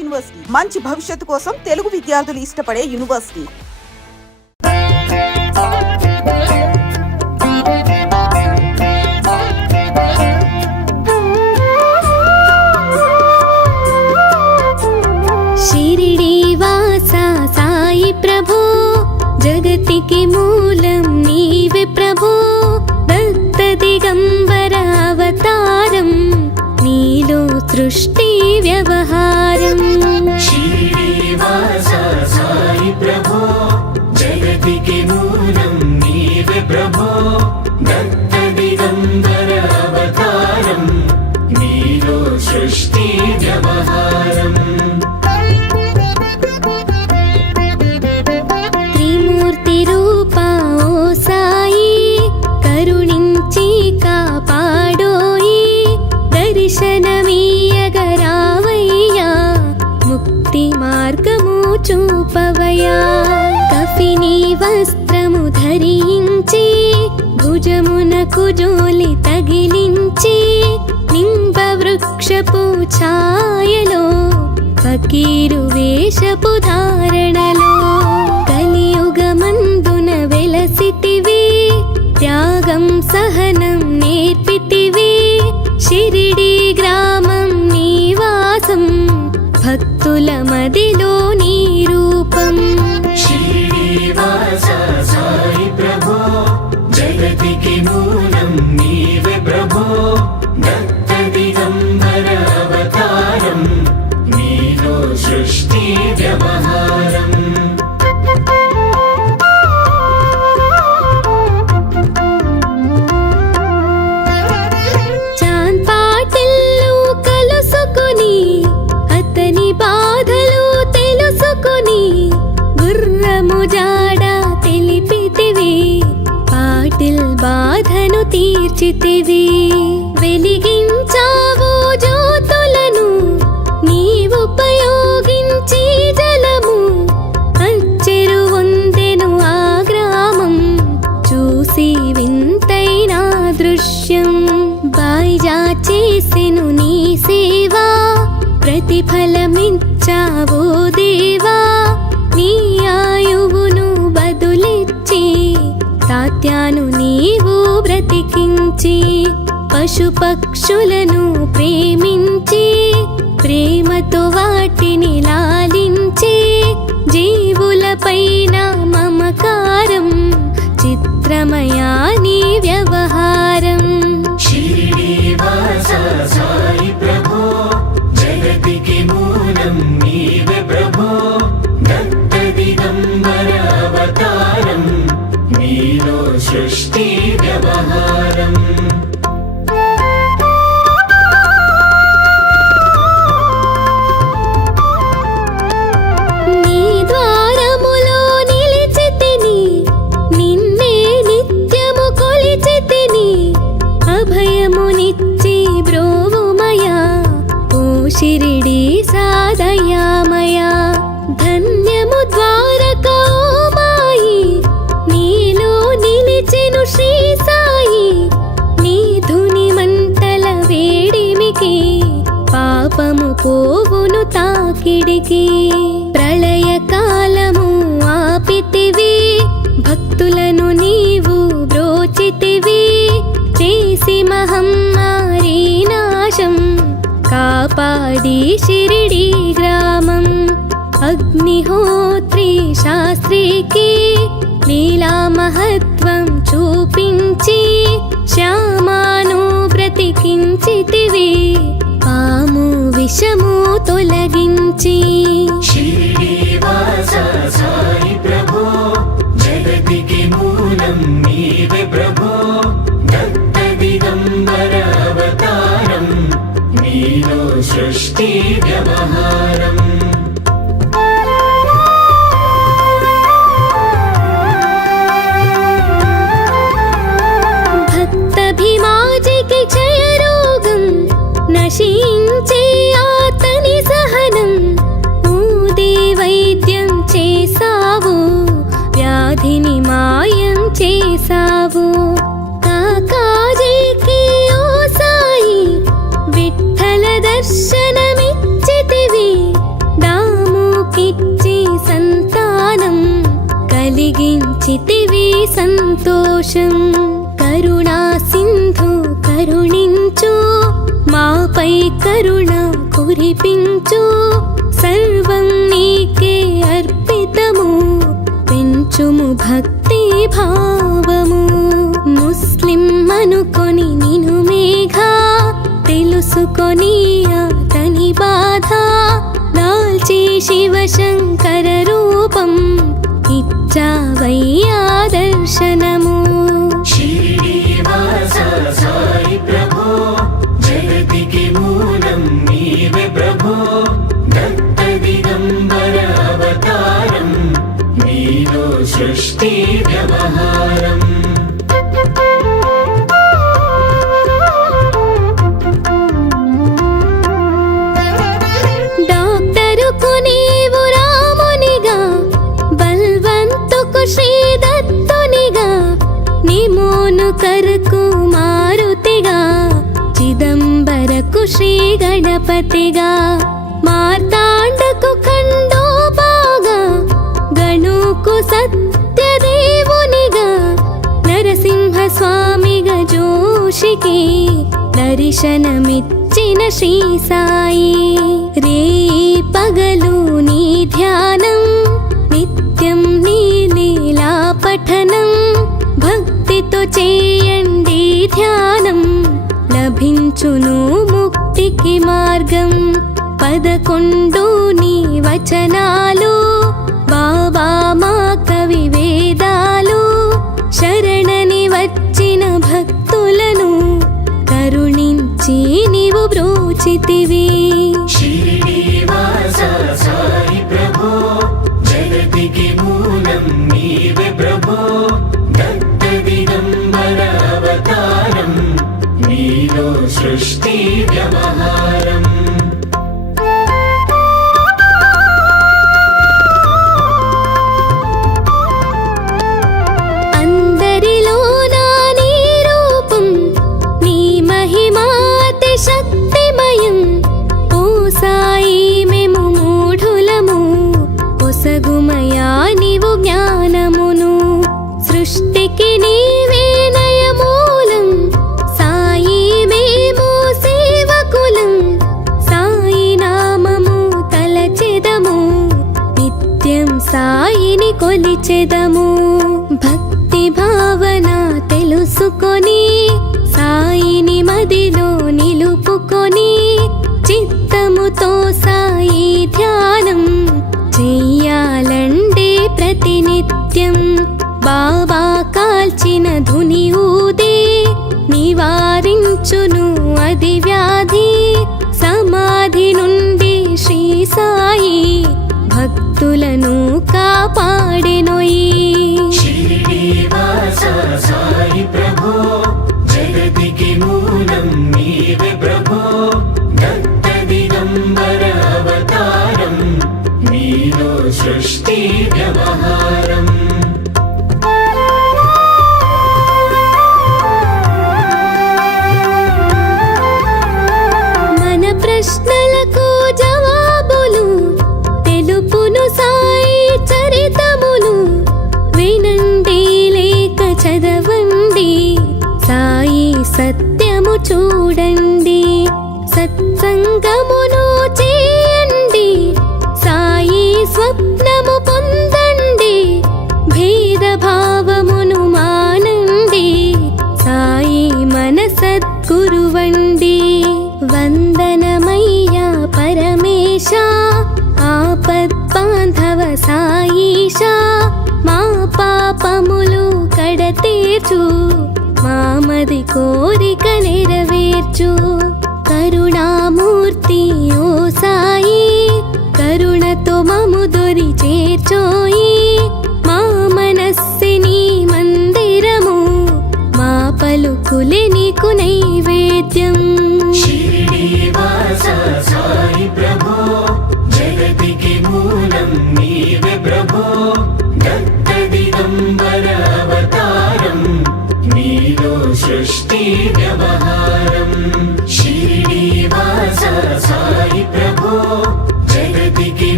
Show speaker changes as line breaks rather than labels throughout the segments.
University. మంచి భవిష్యత్తు కోసం తెలుగు విద్యార్థులు ఇష్టపడే యూనివర్సిటీ.
షిరిడి సాయి ప్రభో జగతికి మూలం నీవే ప్రభో దత్త దిగంబర అవతారం నీలో సృష్టి వ్యవహారం. వృక్షపు ఛాయలో ఫకీరు తీర్చితివి వెలిగించావు జ్యోతులను నీవుపయోగించి జలము. అచ్చెరు వందెను ఆ గ్రామం చూసి వింతైన దృశ్యం. బాయిజా చేసెను నీ సేవా ప్రతిఫలమిచ్చావో దేవా. నీ ఆయువును బదులిచ్చి తాత్యాను నీవు బ్రతికించి పశుపక్షులను ప్రేమించి ప్రేమతో వాటిని లాలించి జీవులపైన మమకారం చిత్రమయా నీ వ్యవహారం
నీలో
పాడి షిరిడి గ్రామం. అగ్నిహోత్రి శాస్త్రికి లీలా మహత్వం చూపించి శ్యామాను బ్రతికించితివి. పాము విషము తొలగించి.
శ్రీనివాస సాయి ప్రభో జగతికి మూలం నీలో
దర్శనమిచ్చిన శ్రీ సాయి. రే పగలు నీ ధ్యానం నిత్యం నీ లీలా పఠనం. భక్తితో చేయండి ధ్యానం లభించును ముక్తికి మార్గం. పదకొండు నీ వచనాలు దివ్యమహారం. చెదము. భక్తి భావన తెలుసుకొని సాయిని మదిలో నిలుపుకొని చిత్తముతో సాయి ధ్యానం చెయ్యాలండి ప్రతినిత్యం. सृष्टिव्यवहार सद्गुरुवण्डी वन्दनमय्या परमेशा
आपत्बान्धव साईशा వ్యవహార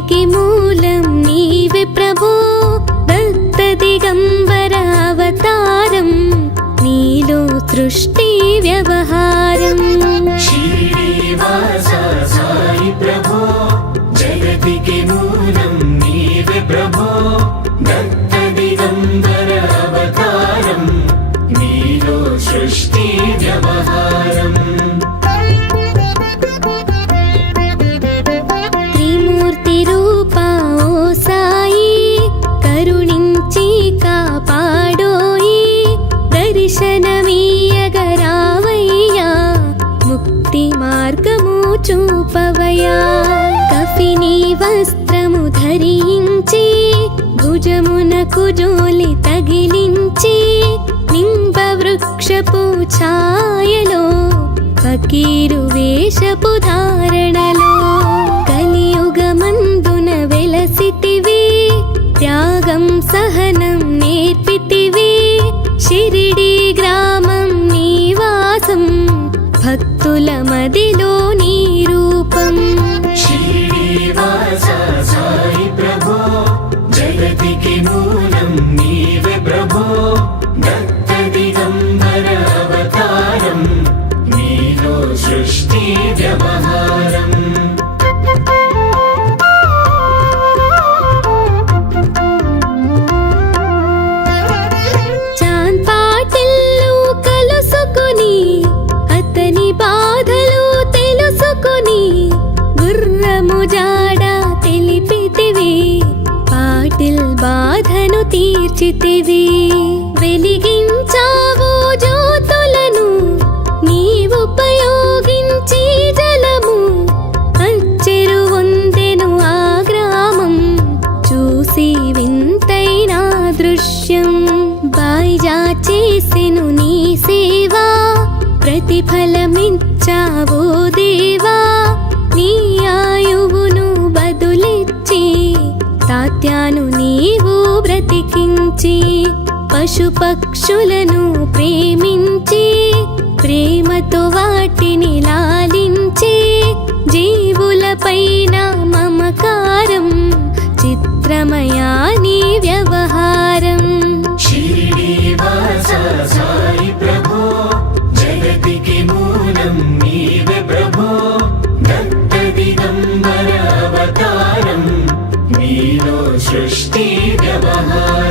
అన్నిటికి మూలం నీవే ప్రభు. భక్త దిగంబర నీలో సృష్టి వ్యవహారం. ప్రభు జగతికి మూలం నీవే ప్రభు. భక్త దిగంబర నీలో సృష్టి వ్యవహారం.
జోలి తగిలించి నింబ వృక్షపు ఛాయలో ఫకీరు వేషపు ధారణలో కలియుగమందున వెలసితివి త్యాగం సహనం తీర్చితివి వెలిగించావు పశుపక్షులను ప్రేమించి ప్రేమతో వాటిని లాలించి జీవులపైన మమకారం చిత్రమయా నీ వ్యవహారం ప్రభో జగతికి సృష్టి వ్యవహారం.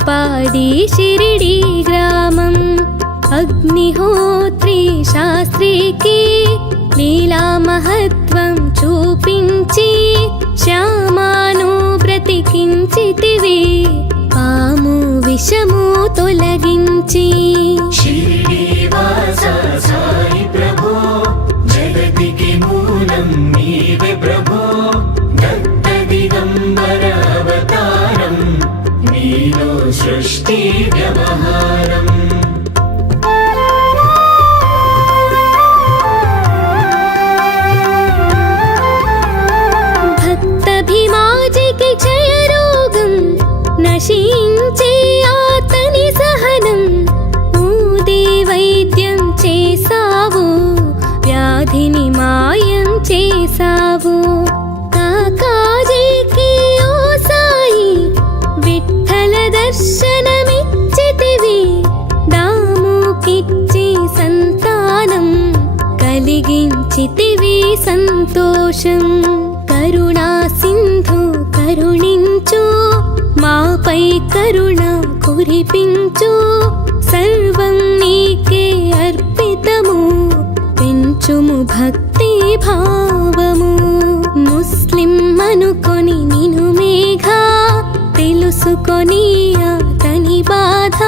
కాపాడి షిరిడి గ్రామం. అగ్నిహోత్రి శాస్త్రికి లీలా మహత్వం చూపించి శ్యామాను బ్రతికించితివి పాము విషము తొలగించి.
షిరిడి వాస नीलो सृष्टिव्यवहारम्
సంతోషం కరుణా సింధు కరుణించు. మాపై కరుణ కురిపించు. సర్వం నీకే అర్పితము. పెంచుము భక్తి భావము. ముస్లిం అనుకొని నిను మేఘా. తెలుసుకొని అతని బాధ.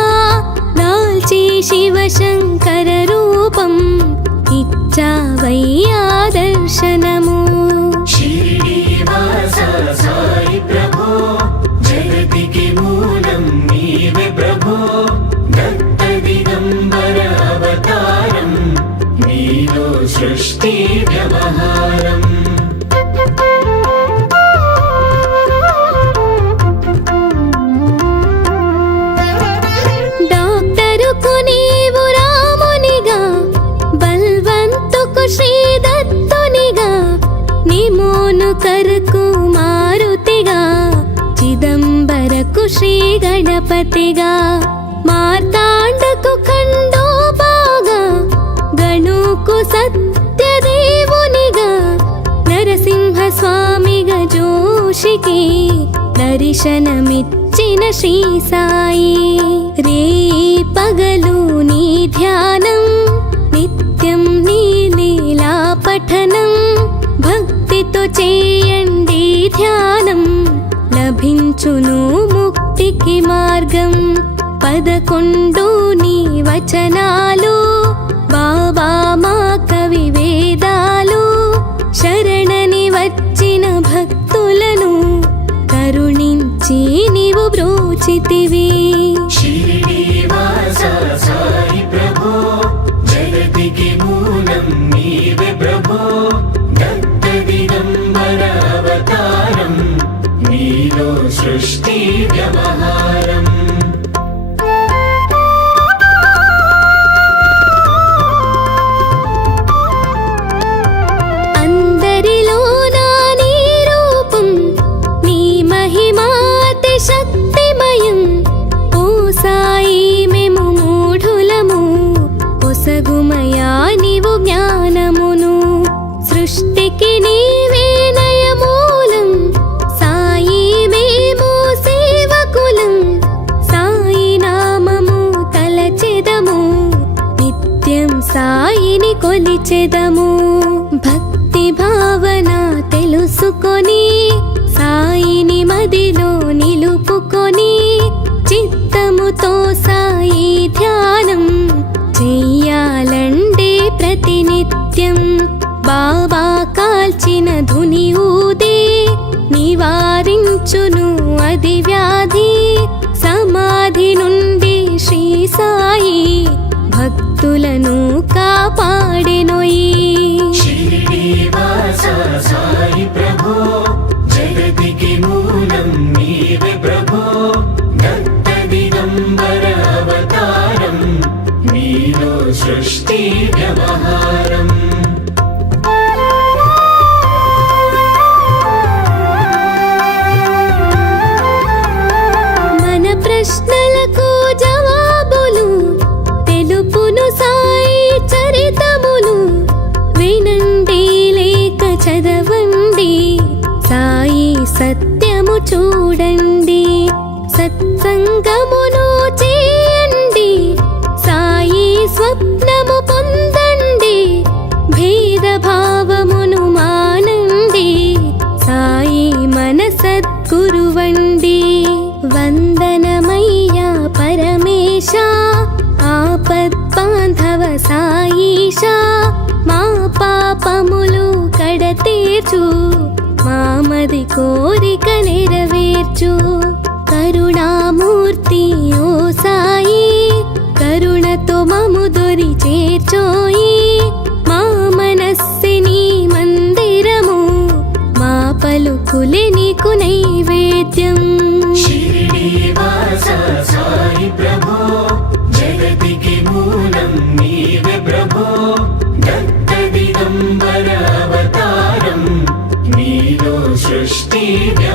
దాల్చి శివశంకర రూపం. ఇచ్చావై దర్శనమిచ్చిన శ్రీ సాయి. రే పగలు నీ ధ్యానం నిత్యం నీ లీలా పఠనం. భక్తితో చేయండి ధ్యానం లభించును ముక్తికి మార్గం. పదకొండు నీ వచనాలు బాబా ప్రతినిత్యం
व्यवहारम्
మన ప్రశ్నలకు జవాబులు తెలుపును సాయి చరితములు వినండి లేక చదవండి సాయి సత్యము చూడండి సాయిషా మా పాపములు కడతీర్చు మామది కోరిక నెరవేర్చు కరుణా тебя.